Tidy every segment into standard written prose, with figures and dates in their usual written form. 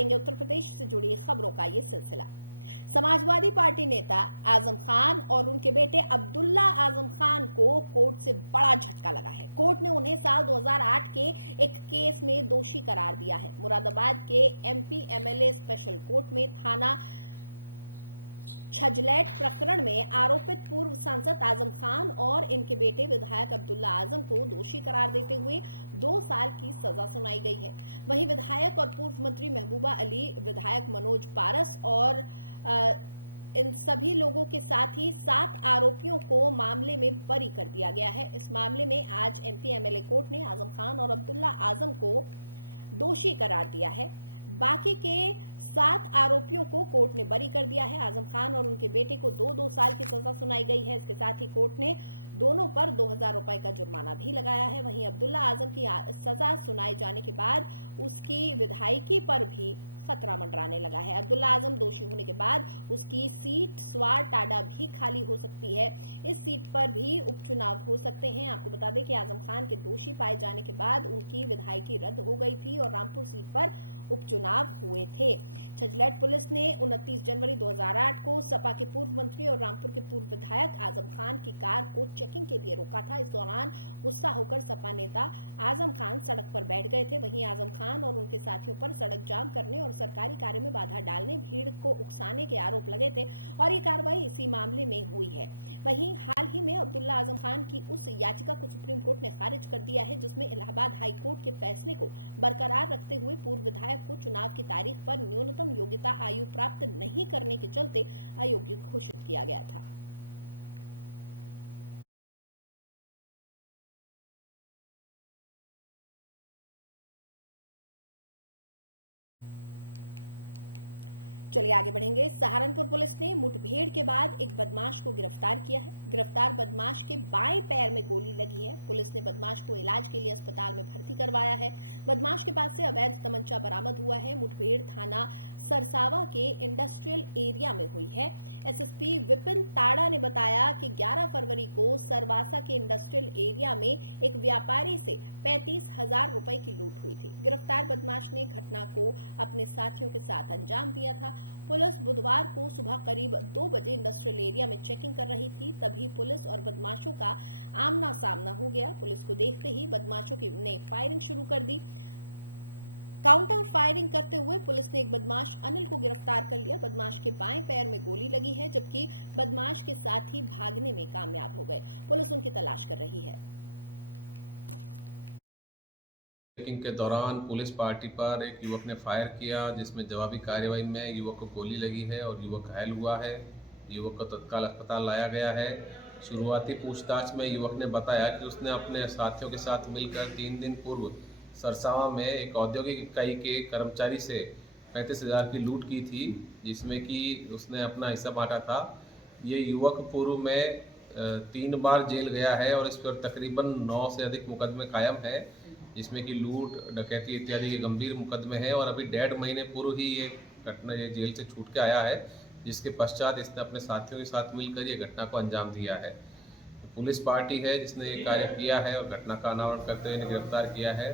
करेंगे उत्तर प्रदेश से जुड़ी खबरों का ये सिलसिला। समाजवादी पार्टी नेता आजम खान और उनके बेटे अब्दुल्ला आजम खान को कोर्ट से बड़ा झटका लगा है। कोर्ट ने उन्हें साल 2008 के एक केस में दोषी करार दिया है। मुरादाबाद के एमपी एमएलए स्पेशल कोर्ट में थाना छजलैट प्रकरण में आरोपित पूर्व सांसद आजम खान और इनके बेटे विधायक अब्दुल्ला आजम को दोषी करार देते हुए 2 साल की सजा सुनाई गई है। वहीं विधायक और पूर्व मंत्री महबूबा अली, विधायक मनोज पारस और इन सभी लोगों के साथ ही 7 आरोपियों को मामले में बरी कर दिया गया है। इस मामले में आज एमपी एमएलए कोर्ट ने आजम खान और अब्दुल्ला आजम को दोषी करार दिया है। बाकी के 7 आरोपियों को कोर्ट ने बरी कर दिया है। आजम खान और उनके बेटे को 2-2 साल की सजा सुनाई गई है। इसके साथ ही कोर्ट ने दोनों पर 2000 रुपए का जुर्माना भी लगाया है। वहीं अब्दुल्ला आजम की सजा सुनाए जाने के बाद उसकी विधायकी पर भी खतरा मंडराने लगा है। अब्दुल्ला आजम दोषी होने के बाद उसकी सीट स्वार टाडा भी खाली हो सकती है। इस सीट पर भी उपचुनाव हो सकते हैं। आपको बता दें कि आजम खान के दोषी पाए जाने के बाद उनकी विधायकी रद्द हो गई थी और रामपुर सीट पर उपचुनाव हुए थे। छजलैट पुलिस ने 29 जनवरी 2008 को सपा के पूर्व मंत्री और रामपुर के पूर्व विधायक आजम खान की कार को चेकिंग के लिए रोका था। इस दौरान गुस्सा होकर सपा नेता आजम खान सड़क पर बैठ गए थे। वहीं आजम खान और उनके साथियों पर सड़क जाम करने और सरकारी कार्य में बाधा डालने, भीड़ को उकसाने के आरोप लगे थे और ये कार्रवाई इसी मामले में हुई है। वहीं हाल ही में अब्दुल्ला आजम खान की उस याचिका को सुप्रीम कोर्ट ने खारिज कर दिया है जिसमें इलाहाबाद हाई कोर्ट के फैसले को बरकरार रखते हुए पूर्व विधायक को चुनाव की तारीख पर न्यूनतम योग्यता आयु प्राप्त नहीं करने के चलते अयोग्य घोषित किया गया था। चलिए आगे बढ़ेंगे। सहारनपुर पुलिस ने मुठभेड़ के बाद एक बदमाश को गिरफ्तार किया है। गिरफ्तार बदमाश के बाएं पैर में गोली लगी है। पुलिस ने बदमाश को इलाज के लिए अस्पताल में भर्ती करवाया है। बदमाश के पास से अवैध तमंचा बरामद हुआ है। मुठभेड़ थाना सरसावा के इंडस्ट्रियल एरिया में हुई है। एसएसपी विपिन ताड़ा ने बताया कि 11 फरवरी को सरवासा के इंडस्ट्रियल एरिया में एक व्यापारी से 35,000 रुपए की लूट हुई। गिरफ्तार बदमाश ने घटना को अपने साथियों के साथ अंजाम दिया था। पुलिस बुधवार को सुबह करीब 2 बजे इंडस्ट्रियल एरिया में चेकिंग कर रही थी। तभी पुलिस और बदमाशों का आमना सामना हो गया। पुलिस को देखते ही बदमाशों ने फायरिंग शुरू कर दी। काउंटर फायरिंग करते हुए पुलिस ने एक बदमाश अनिल को गिरफ्तार कर लिया। बदमाश के बाएं पैर में गोली लगी है जबकि बदमाश के साथी भागने में कामयाब हो गए। पुलिस उनकी तलाश कर रही है। चेकिंग के दौरान पुलिस पार्टी पर एक युवक ने फायर किया जिसमें जवाबी कार्रवाई में युवक को गोली लगी है और युवक घायल हुआ है। युवक को तत्काल अस्पताल लाया गया है। शुरुआती पूछताछ में युवक ने बताया कि उसने अपने साथियों के साथ मिलकर 3 दिन पूर्व सरसावा में एक औद्योगिक इकाई के कर्मचारी से 35,000 की लूट की थी जिसमें कि उसने अपना हिस्सा बांटा था। ये युवक पूर्व में 3 बार जेल गया है और इस पर तकरीबन 9 से अधिक मुकदमे कायम है जिसमें कि लूट, डकैती इत्यादि के गंभीर मुकदमे हैं और अभी 1.5 महीने पूर्व ही ये घटना ये जेल से छूट के आया है जिसके पश्चात इसने अपने साथियों के साथ मिलकर ये घटना को अंजाम दिया है। पुलिस पार्टी है जिसने ये कार्य किया है और घटना का अनावरण करते हुए इन्हें गिरफ्तार किया है।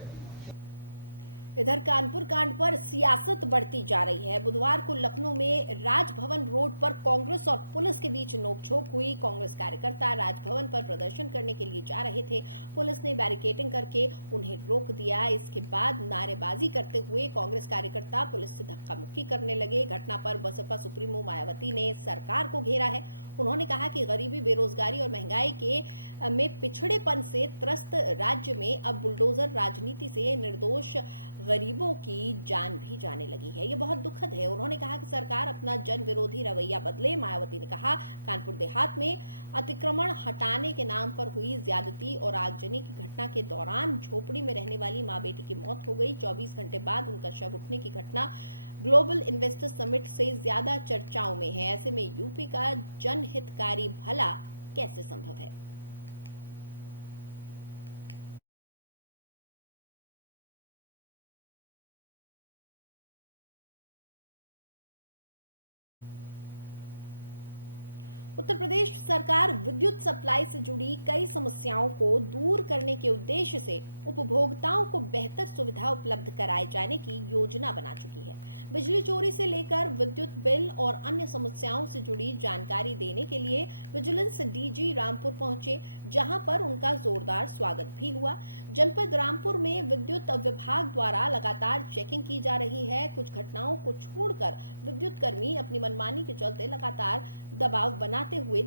इधर कानपुर कांड पर सियासत बढ़ती जा रही है। बुधवार को लखनऊ में राजभवन रोड पर कांग्रेस और पुलिस के बीच नोकझोंक हुई। कांग्रेस कार्यकर्ता राजभवन पर प्रदर्शन करने के लिए जा रहे थे। पुलिस ने बैरिकेडिंग करके उन्हें रोक दिया। इसके बाद नारेबाजी करते हुए कांग्रेस कार्यकर्ता पुलिस से धक्का-मुक्की करने लगे। घटना पर बसपा सुप्रीमो मायावती ने सरकार को घेरा है। उन्होंने कहा कि गरीबी, बेरोजगारी और महंगाई के में पिछड़ेपन से त्रस्त राज्य में अब बुलडोजर राजनीति से निर्दोष गरीबों की जान भी जाने लगी है। ये बहुत दुखद है। उन्होंने कहा कि सरकार अपना जन विरोधी रवैया बदले। मायावती ने कहा कानपुर देहात में अतिक्रमण हटाने के नाम पर हुई ज्यादती और आगजनी की घटना के दौरान झोपड़ी में रहने वाली मां बेटी की मौत हो गई। 24 घंटे बाद उनका शव उठने की घटना ग्लोबल इन्वेस्टर समिट से ज्यादा चर्चाओं में है। ऐसे में यूपी का जनहितकारी भला कैसे संभव है? उत्तर प्रदेश सरकार विद्युत सप्लाई से जुड़ी कई समस्याओं को दूर करने के उद्देश्य से उपभोक्ताओं को बेहतर सुविधा उपलब्ध कराए जाने की योजना बना चुकी है।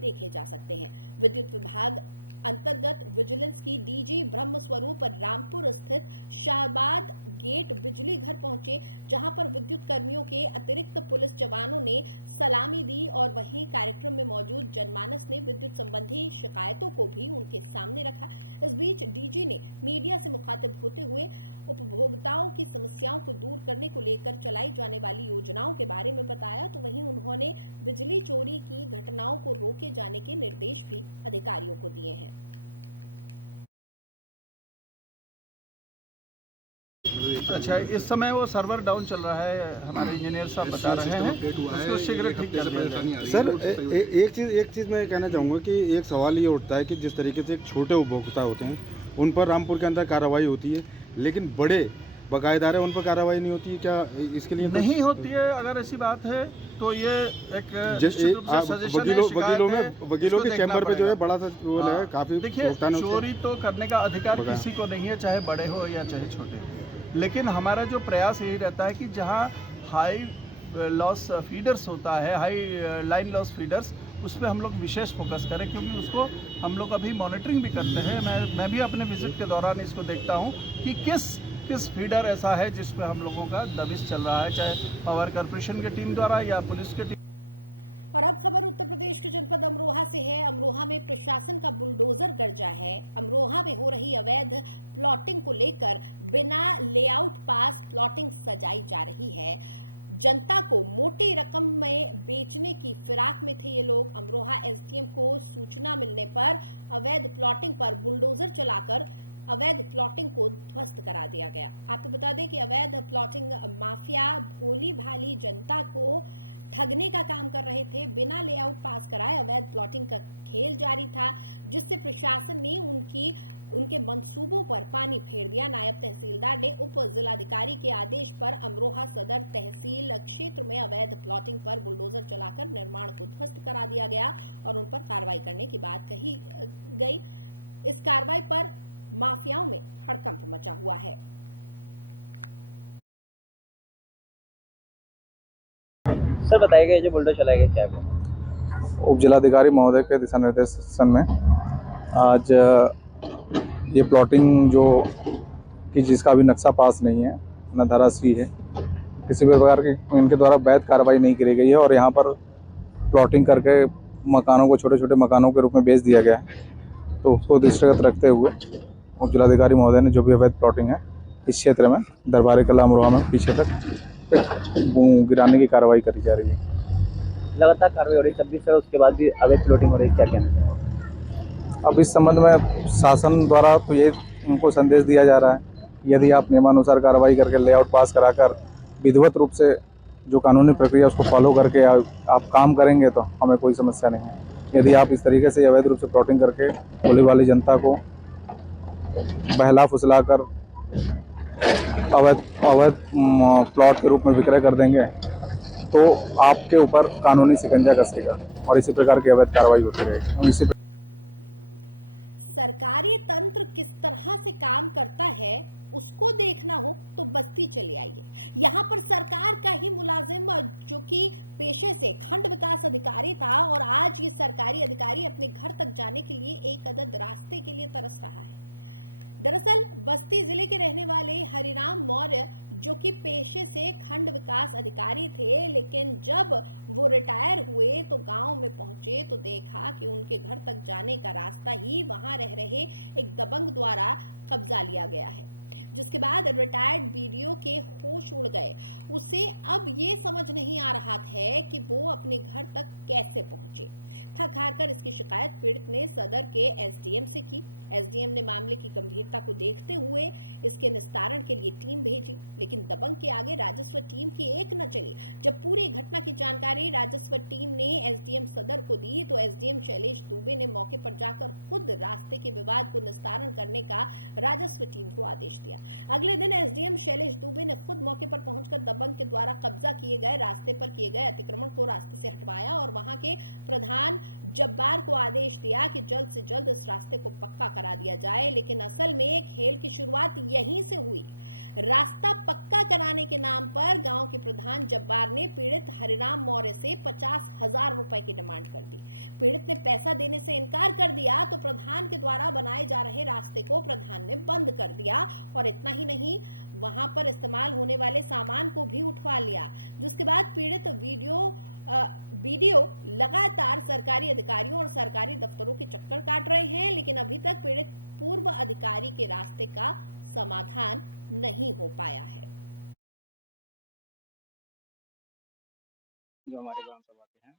देखे जा सकते हैं। विद्युत विभाग अंतर्गत विजिलेंस की डीजी ब्रह्मस्वरूप रामपुर स्थित शाहबाद गेट बिजली घर पहुंचे, जहां पर विद्युत कर्मियों के अतिरिक्त पुलिस जवानों ने सलामी दी और वहीं कार्यक्रम में मौजूद जनमानस ने विद्युत संबंधी शिकायतों को भी उनके सामने रखा। उस बीच डीजी ने मीडिया से मुखातिब होते हुए उपभोक्ताओं की समस्याओं को दूर करने को लेकर चलाई जाने वाली योजनाओं के बारे में बताया। तो वहीं उन्होंने बिजली चोरी की घटनाओं को रोके जाने के निर्देश भी अधिकारियों को दिए हैं। अच्छा, इस समय वो सर्वर डाउन चल रहा है, हमारे इंजीनियर साहब बता रहे हैं, उसको शीघ्र ठीक कर दिया जाए। सर एक चीज़ मैं कहना चाहूँगा कि एक सवाल ये उठता है कि जिस तरीके से एक छोटे उपभोक्ता होते हैं उन पर रामपुर के अंदर कार्रवाई होती है, लेकिन बड़े बकायेदार है उन पर कार्रवाई नहीं होती है, क्या इसके लिए नहीं होती है? अगर ऐसी बात है तो ये एक निश्चित रूप से सजेशन है, वकीलों के चैम्बर पे जो है बड़ा सा रोल है, काफी देखिए, चोरी तो करने का अधिकार किसी को नहीं है, चाहे बड़े हो या चाहे छोटे हो, लेकिन हमारा जो प्रयास यही रहता है कि जहाँ हाई लॉस फीडर्स होता है, हाई लाइन लॉस फीडर्स, उस पर हम लोग विशेष फोकस करें, क्योंकि उसको हम लोग अभी मॉनिटरिंग भी करते हैं। मैं भी अपने विजिट के दौरान इसको देखता हूँ कि किस फीडर ऐसा है जिस पे हम लोगों का दबिश चल रहा है, चाहे पावर कॉर्पोरेशन की टीम द्वारा या पुलिस की टीम। और अब खबर उत्तर प्रदेश के जनपद अमरोहा से है। अमरोहा में प्रशासन का बुलडोजर गर्जा है। अमरोहा में हो रही अवैध प्लॉटिंग को लेकर बिना लेआउट पास प्लॉटिंग सजाई जा रही है। जनता को मोटी रकम में बेचने की फिराक में थे ये लोग। अमरोहा एसडीएम को सूचना मिलने पर अवैध प्लॉटिंग पर बुलडोजर चलाकर अवैध प्लॉटिंग को ध्वस्त करा दिया गया। आपको बता दें कि अवैध प्लॉटिंग माफिया भोली भाली जनता को ठगने का काम कर रहे थे। बिना लेआउट पास कराए अवैध प्लॉटिंग का खेल जारी था, जिससे प्रशासन ने उनके मंसूबों पर पानी फेर दिया। नायब तहसीलदार ने उप जिलाधिकारी के आदेश पर अमरोहा सदर तहसील क्षेत्र में अवैध प्लॉटिंग पर बुलडोजर चलाकर निर्माण को ध्वस्त करा दिया गया और उन पर कार्रवाई करने की बात कही गई। इस कार्रवाई पर माफियाओं में हड़कंप मचा हुआ है। सर बताइएगा, जो बुलडोजर चलाया गया क्या है? उप जिलाधिकारी महोदय के दिशा निर्देशन में आज ये प्लॉटिंग जो कि जिसका अभी नक्शा पास नहीं है, न धराशायी है, किसी भी प्रकार की इनके द्वारा वैध कार्रवाई नहीं की गई है और यहाँ पर प्लॉटिंग करके मकानों को छोटे छोटे मकानों के रूप में बेच दिया गया है। तो उसको दृष्टिगत रखते हुए उप जिलाधिकारी महोदय ने जो भी अवैध प्लॉटिंग है इस क्षेत्र में दरबारी कला अमरोहा में पीछे तक गिराने की कार्रवाई करी जा रही है। लगातार कार्रवाई हो रही है, तब भी सर उसके बाद भी अवैध प्लॉटिंग हो रही है, क्या कहना है? अब इस संबंध में शासन द्वारा तो ये उनको संदेश दिया जा रहा है, यदि आप नियमानुसार कार्रवाई करके लेआउट पास कराकर विधिवत रूप से जो कानूनी प्रक्रिया उसको फॉलो करके आप काम करेंगे तो हमें कोई समस्या नहीं है। यदि आप इस तरीके से अवैध रूप से प्लॉटिंग करके भोली वाली जनता को बहला फुसला कर अवैध प्लॉट के रूप में विक्रय कर देंगे तो आपके ऊपर कानूनी शिकंजा कसेगा और इसी प्रकार की अवैध कार्रवाई होती रहेगी। सरकारी तंत्र किस तरह से काम करता है उसको देखना हो तो बस्ती चले आइए। यहाँ पर सरकार का ही मुलाजिम जो कि पेशे से खंड विकास अधिकारी था और आज ये सरकारी अधिकारी अपने घर तक जाने के लिए एक अदद रास्ते के लिए तरस रहा है। दरअसल बस्ती जिले के रहने वाले हरिराम मौर्य जो कि पेशे से खंड विकास अधिकारी थे, लेकिन जब वो रिटायर हुए तो गांव में पहुंचे तो देखा कि उनके घर तक जाने का रास्ता ही वहां रह रहे एक दबंग द्वारा कब्जा लिया गया है। जिसके बाद रिटायर्ड वीडियो के होश उड़ गए। उसे अब ये समझ नहीं आ रहा है कि वो अपने घर तक कैसे पहुंचे। थक हार कर इसकी शिकायत पीड़ित ने सदर के एसडीएम से की। एसडीएम ने मामले की गंभीरता को देखते हुए इसके निस्तारण के लिए टीम भेजी, लेकिन दबंग के आगे राजस्व टीम की एक न चली। जब पूरी घटना की जानकारी राजस्व टीम ने एसडीएम सदर को दी तो एसडीएम शैलेश दुबे ने मौके पर जाकर खुद रास्ते के विवाद को निस्तारण करने का राजस्व टीम को आदेश दिया। अगले दिन एसडीएम शैलेश दुबे ने खुद मौके पर पहुंचकर दबंग के द्वारा कब्जा किए गए रास्ते पर किए गए अतिक्रमण को रास्ते से हटवाया और वहां के प्रधान जब्बार को आदेश दिया कि जल्द से जल्द इस रास्ते को पक्का करा दिया जाए। लेकिन असल में खेल की शुरुआत यहीं से हुई। रास्ता पक्का कराने के नाम पर गांव के प्रधान जब्बार ने पीड़ित हरिराम मौर्य से 50,000 रुपए की डिमांड कर दी। पीड़ित ने पैसा जो हमारे ग्राम सभा के हैं,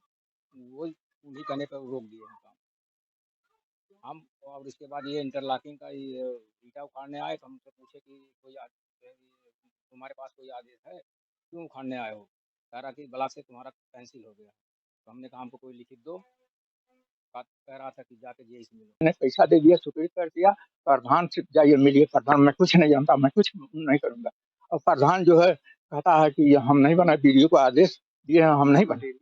वो उन्हीं कहने पर रोक दिए हैं काम हम। और इसके बाद ये इंटरलॉकिंग का ये ईटा उखाड़ने आए तो हमसे पूछे कि तुम्हारे पास कोई आदेश है, क्यों उखाड़ने आए हो? कह रहा कि ब्लॉक से तुम्हारा कैंसिल हो गया। तो हमने कहा हमको कोई लिखित दो। कह रहा था कि जाके जेईसी मिलो। मैंने पैसा दे दिया, स्वीकृत कर दिया। प्रधान से जाइए मिलिए, प्रधान मैं कुछ नहीं जानता, मैं कुछ नहीं करूँगा। और प्रधान जो है कहता है कि हम नहीं बनाए, बीडीओ को आदेश दिए हैं, हम नहीं बने।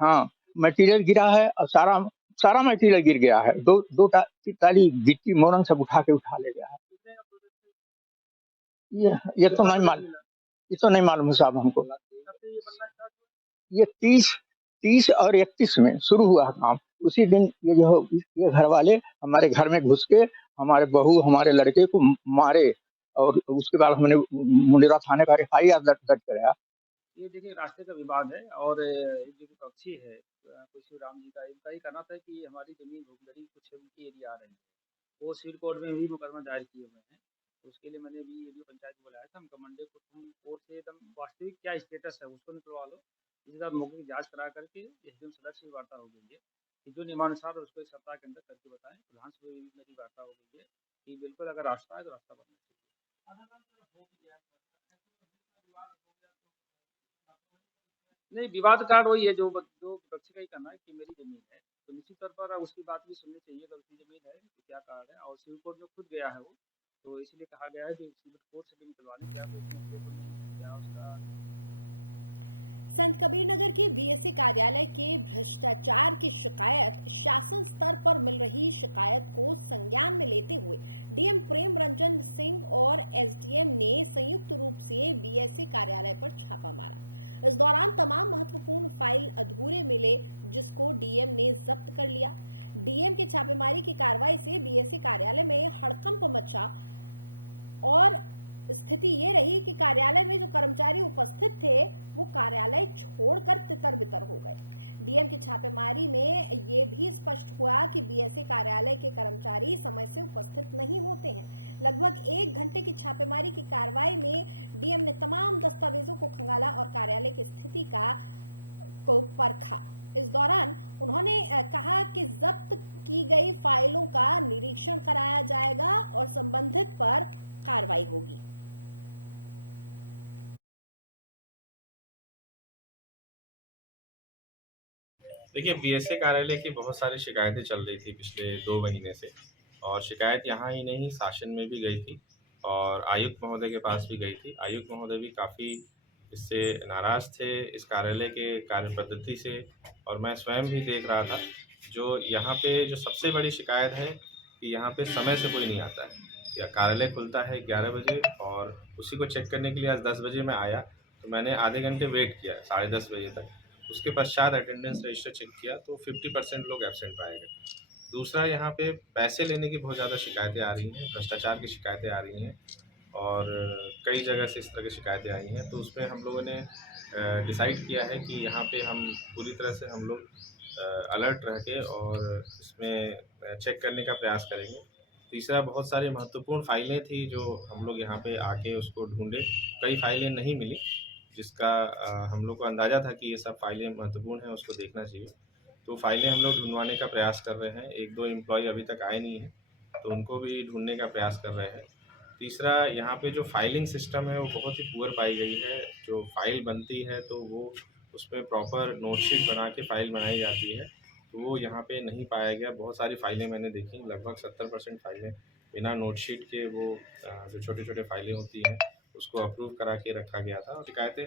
हाँ, मटेरियल गिरा है और सारा मटेरियल गिर गया है। दो टाली गिट्टी मोरंग सब उठा ले गया है। ये तो नहीं मालूम है साहब हमको। ये 30 और 31 में शुरू हुआ काम। उसी दिन ये घर वाले हमारे घर में घुस के हमारे बहू हमारे लड़के को मारे और उसके बाद हमने मुंडेरा थाने का FIR दर्ज कराया। ये देखिए रास्ते का विवाद है और जो पक्षी है परशुराम जी का, इनका ही कहना था कि हमारी जमीन भूखलड़ी कुछ उनकी एरिया आ रही है। वो सिविल कोर्ट में भी मुकदमा दायर किए हुए हैं। उसके लिए मैंने भी एडीओ पंचायत को बुलाया था। हम मंडे को तुम कोर्ट से एकदम वास्तविक क्या स्टेटस है उसको निकलवा लो। इसके बाद मौके की जांच करा करके एसडीएम सदस्य से वार्ता हो गई है कि जो नियमानुसार उसको एक सप्ताह के अंदर करके बताएं। प्रधान से भी मेरी वार्ता हो गई है कि बिल्कुल अगर रास्ता है तो रास्ता बनना चाहिए। नहीं, विवाद कार्ड वही है जो पक्षी का ही कहना है कि मेरी जमीन है, तो निश्चित तौर पर उसकी बात भी सुननी चाहिए। अगर उसकी जमीन है तो क्या कार्ड है, और सिविल कोर्ट में खुद गया है वो, तो इसलिए कहा गया है कि सिविल कोर्ट से भी निकलवाने क्या क्या उसका। संत कबीरनगर के बीएससी कार्यालय के भ्रष्टाचार की शिकायत शासन स्तर पर मिल रही शिकायत को संज्ञान में लेते हुए डीएम प्रेम रंजन सिंह और एसडीएम ने संयुक्त रूप से बीएससी कार्यालय पर छापा मारा। इस दौरान तमाम महत्वपूर्ण फाइल अधूरे मिले, जिसको डीएम ने जब्त कर लिया। डीएम की छापेमारी की कार्रवाई से बीएससी कार्यालय में हड़कंप मचा और स्थिति ये रही कि कार्यालय में जो कर्मचारी उपस्थित थे वो कार्यालय छोड़कर तितर बितर हो गए। डीएम की छापेमारी में ये भी स्पष्ट हुआ कि बीएससी कार्यालय के कर्मचारी समय से उपस्थित नहीं होते हैं। लगभग 1 घंटे की छापेमारी की कार्रवाई में डीएम ने तमाम दस्तावेजों को खंगाला और कार्यालय की स्थिति को परखा। इस दौरान उन्होंने कहा कि जब्त की गई फाइलों का निरीक्षण कराया जाएगा और संबंधित पर कार्रवाई होगी। देखिए, बीएसए कार्यालय की बहुत सारी शिकायतें चल रही थी पिछले 2 महीने से, और शिकायत यहाँ ही नहीं शासन में भी गई थी और आयुक्त महोदय के पास भी गई थी। आयुक्त महोदय भी काफ़ी इससे नाराज़ थे, इस कार्यालय के कार्य पद्धति से, और मैं स्वयं भी देख रहा था। जो यहाँ पे जो सबसे बड़ी शिकायत है कि यहाँ पे समय से कोई नहीं आता है। या कार्यालय खुलता है 11 बजे और उसी को चेक करने के लिए आज 10 बजे मैं आया, तो मैंने आधे घंटे वेट किया, 10:30 बजे तक। उसके पश्चात अटेंडेंस रजिस्टर चेक किया तो 50% लोग एब्सेंट पाए गए। दूसरा, यहाँ पे पैसे लेने की बहुत ज़्यादा शिकायतें आ रही हैं, भ्रष्टाचार की शिकायतें आ रही हैं और कई जगह से इस तरह की शिकायतें आई हैं। तो उसमें हम लोगों ने डिसाइड किया है कि यहाँ पे हम पूरी तरह से हम लोग अलर्ट रह के और इसमें चेक करने का प्रयास करेंगे। तीसरा, बहुत सारी महत्वपूर्ण फाइलें थी जो हम लोग यहाँ पे आके उसको ढूँढे, कई फाइलें नहीं मिली, जिसका हम लोग को अंदाज़ा था कि ये सब फाइलें महत्वपूर्ण हैं, उसको देखना चाहिए। तो फाइलें हम लोग ढूँढवाने का प्रयास कर रहे हैं। 1-2 एम्प्लॉई अभी तक आए नहीं हैं, तो उनको भी ढूँढने का प्रयास कर रहे हैं। तीसरा, यहाँ पे जो फाइलिंग सिस्टम है वो बहुत ही पुअर पाई गई है। जो फाइल बनती है तो वो उसमें प्रॉपर नोटशीट बना के फाइल बनाई जाती है, तो वो यहाँ पे नहीं पाया गया। बहुत सारी फाइलें मैंने देखी, लगभग 70% फाइलें बिना नोटशीट के, वो जो छोटे-छोटे फाइलें होती हैं उसको अप्रूव करा के रखा गया था। और शिकायतें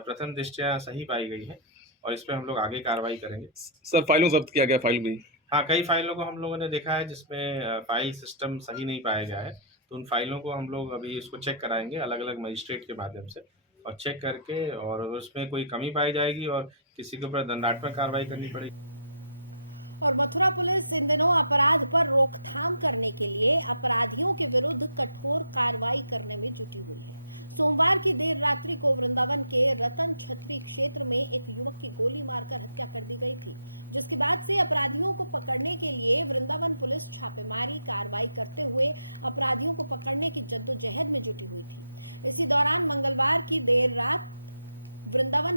प्रथम दृष्टया सही पाई गई हैं और इस पे हम लोग आगे कार्रवाई करेंगे। सर, फाइलों जब्त किया गया, फाइल भी? हाँ, कई फाइलों को हम लोगों ने देखा है जिसमें फाइल सिस्टम सही नहीं पाया गया है, तो उन फाइलों को हम लोग अभी इसको चेक कराएँगे अलग-अलग मजिस्ट्रेट के माध्यम से, और चेक करके, और अगर उसमें कोई कमी पाई जाएगी और किसी के ऊपर दंडात्मक कार्रवाई करनी पड़ेगी। और मथुरा पुलिस इन दिनों अपराध पर रोकथाम करने के लिए अपराधियों के विरुद्ध कठोर कार्रवाई करने में जुटी हुई है। सोमवार की देर रात्रि को वृंदावन के रतन छत्री क्षेत्र में एक युवक की गोली मारकर हत्या कर दी गई थी, जिसके बाद से अपराधियों को पकड़ने के लिए वृंदावन पुलिस छापेमारी कार्रवाई करते हुए अपराधियों को पकड़ने की जद्दोजहद में जुटी हुई थी। इसी दौरान मंगलवार की देर रात वृंदावन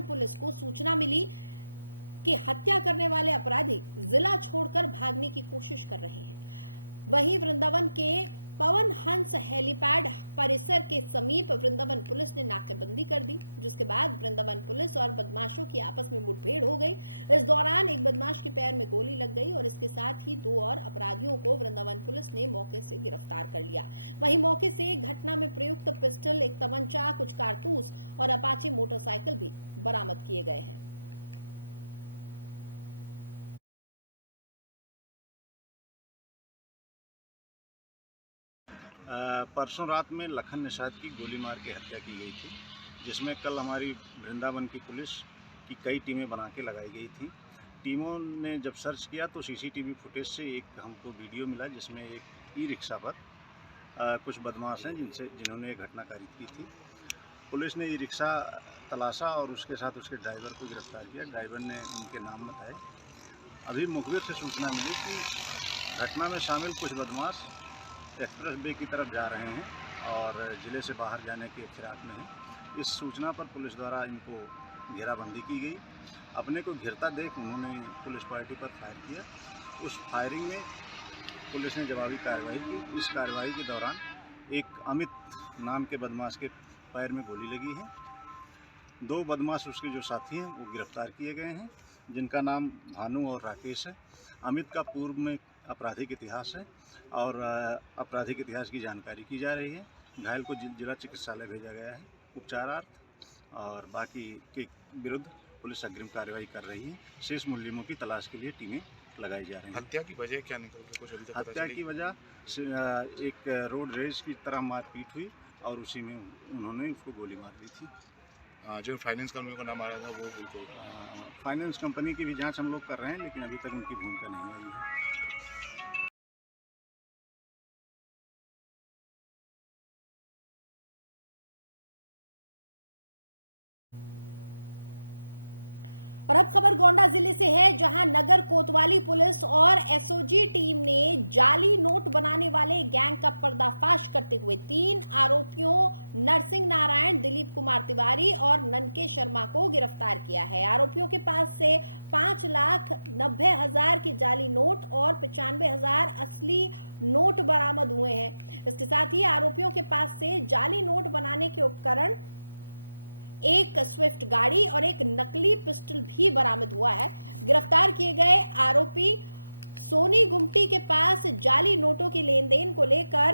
परसों रात में लखन निषाद की गोली मार के हत्या की गई थी, जिसमें कल हमारी वृंदावन की पुलिस की कई टीमें बना के लगाई गई थी। टीमों ने जब सर्च किया तो सीसीटीवी फुटेज से एक हमको वीडियो मिला, जिसमें एक ई-रिक्शा पर कुछ बदमाश हैं जिन्होंने एक घटनाकारी की थी। पुलिस ने ई-रिक्शा तलाशा और उसके साथ उसके ड्राइवर को गिरफ्तार किया। ड्राइवर ने उनके नाम बताए। अभी मुखबिर से सूचना मिली कि घटना में शामिल कुछ बदमाश एक्सप्रेस वे की तरफ जा रहे हैं और ज़िले से बाहर जाने के फिराक में हैं। इस सूचना पर पुलिस द्वारा इनको घेराबंदी की गई। अपने को घिरता देख उन्होंने पुलिस पार्टी पर फायर किया। उस फायरिंग में पुलिस ने जवाबी कार्रवाई की। इस कार्रवाई के दौरान एक अमित नाम के बदमाश के पैर में गोली लगी है। 2 बदमाश उसके जो साथी हैं वो गिरफ्तार किए गए हैं, जिनका नाम भानु और राकेश है। अमित का पूर्व में आपराधिक इतिहास है और आपराधिक इतिहास की जानकारी की जा रही है। घायल को जिला चिकित्सालय भेजा गया है उपचारार्थ और बाकी के विरुद्ध पुलिस अग्रिम कार्रवाई कर रही है। शेष मुलजिमों की तलाश के लिए टीमें लगाई जा रही हैं। हत्या की वजह क्या निकल रही, कुछ अभी तक पता हत्या चली? की वजह एक रोड रेज की तरह मारपीट हुई और उसी में उन्होंने उसको गोली मार दी थी। जो फाइनेंस कंपनी को नाम आ रहा था वो बिल्कुल फाइनेंस कंपनी की भी जांच हम लोग कर रहे हैं, लेकिन अभी तक उनकी भूमिका नहीं आई है। बड़ी खबर गोंडा जिले से है, जहां नगर कोतवाली पुलिस और एसओजी टीम ने जाली नोट बनाने वाले गैंग का पर्दाफाश करते हुए 3 आरोपियों नरसिंह नारायण, दिलीप कुमार तिवारी और ननके शर्मा को गिरफ्तार किया है। आरोपियों के पास से 5,90,000 के जाली नोट और 95,000 असली नोट बरामद हुए हैं। इसके साथ ही आरोपियों के पास से जाली नोट बनाने के उपकरण, एक स्विफ्ट गाड़ी और एक नकली पिस्टल भी बरामद हुआ है। गिरफ्तार किए गए आरोपी सोनी गुमटी के पास जाली नोटों की लेन देन को लेकर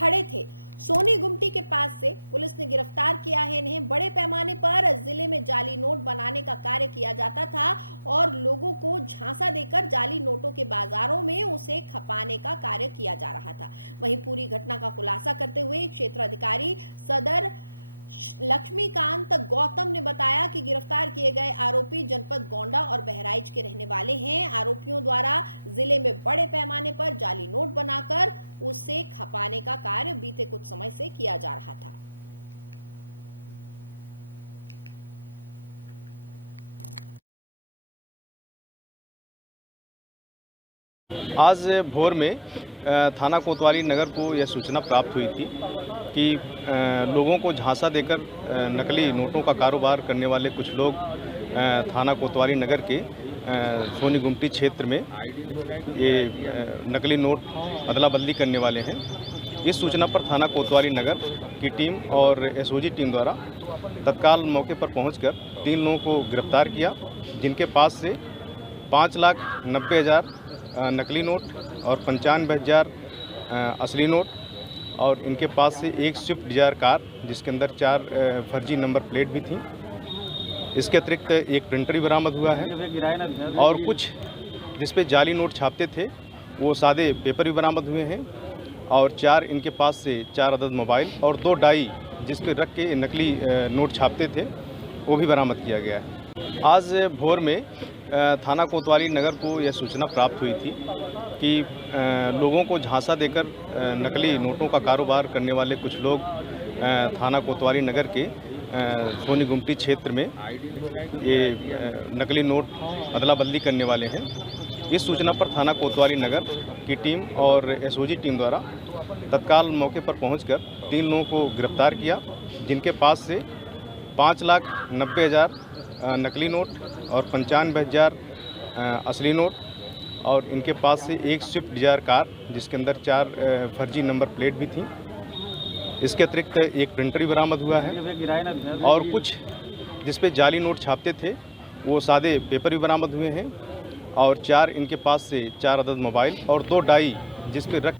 खड़े थे। सोनी गुमटी के पास से पुलिस ने गिरफ्तार किया है इन्हें। बड़े पैमाने पर जिले में जाली नोट बनाने का कार्य किया जाता था और लोगों को झांसा देकर जाली नोटों के बाजारों में उसे खपाने का कार्य किया जा रहा था। वहीं पूरी घटना का खुलासा करते हुए क्षेत्राधिकारी सदर लक्ष्मीकांत गौतम ने बताया कि गिरफ्तार किए गए आरोपी जनपद गोंडा और बहराइच के रहने वाले हैं। आरोपियों द्वारा जिले में बड़े पैमाने पर जाली नोट बनाकर उसे खपाने का कार्य बीते कुछ समय से किया जा रहा था। आज भोर में थाना कोतवाली नगर को यह सूचना प्राप्त हुई थी कि लोगों को झांसा देकर नकली नोटों का कारोबार करने वाले कुछ लोग थाना कोतवाली नगर के सोनी गुमटी क्षेत्र में ये नकली नोट अदला बदली करने वाले हैं। इस सूचना पर थाना कोतवाली नगर की टीम और एसओजी टीम द्वारा तत्काल मौके पर पहुंचकर 3 लोगों को गिरफ्तार किया, जिनके पास से 5,90,000 नकली नोट और 95,000 असली नोट और इनके पास से एक स्विफ्ट डिजायर कार जिसके अंदर 4 फर्जी नंबर प्लेट भी थी। इसके अतिरिक्त एक प्रिंटर भी बरामद हुआ है और कुछ जिस पे जाली नोट छापते थे वो सादे पेपर भी बरामद हुए हैं और 4 इनके पास से 4 अदद मोबाइल और 2 डाई जिस पे रख के नकली नोट छापते थे वो भी बरामद किया गया है। आज भोर में थाना कोतवाली नगर को यह सूचना प्राप्त हुई थी कि लोगों को झांसा देकर नकली नोटों का कारोबार करने वाले कुछ लोग थाना कोतवाली नगर के सोनी गुमटी क्षेत्र में ये नकली नोट अदला बदली करने वाले हैं। इस सूचना पर थाना कोतवाली नगर की टीम और एसओजी टीम द्वारा तत्काल मौके पर पहुंचकर 3 लोगों को गिरफ्तार किया, जिनके पास से 5,90,000 नकली नोट और 95,000 असली नोट और इनके पास से एक स्विफ्ट डिजायर कार जिसके अंदर 4 फर्जी नंबर प्लेट भी थी। इसके अतिरिक्त एक प्रिंटर भी बरामद हुआ है और कुछ जिस पे जाली नोट छापते थे वो सादे पेपर भी बरामद हुए हैं और 4 इनके पास से 4 अदद मोबाइल और 2 डाई जिस पे रख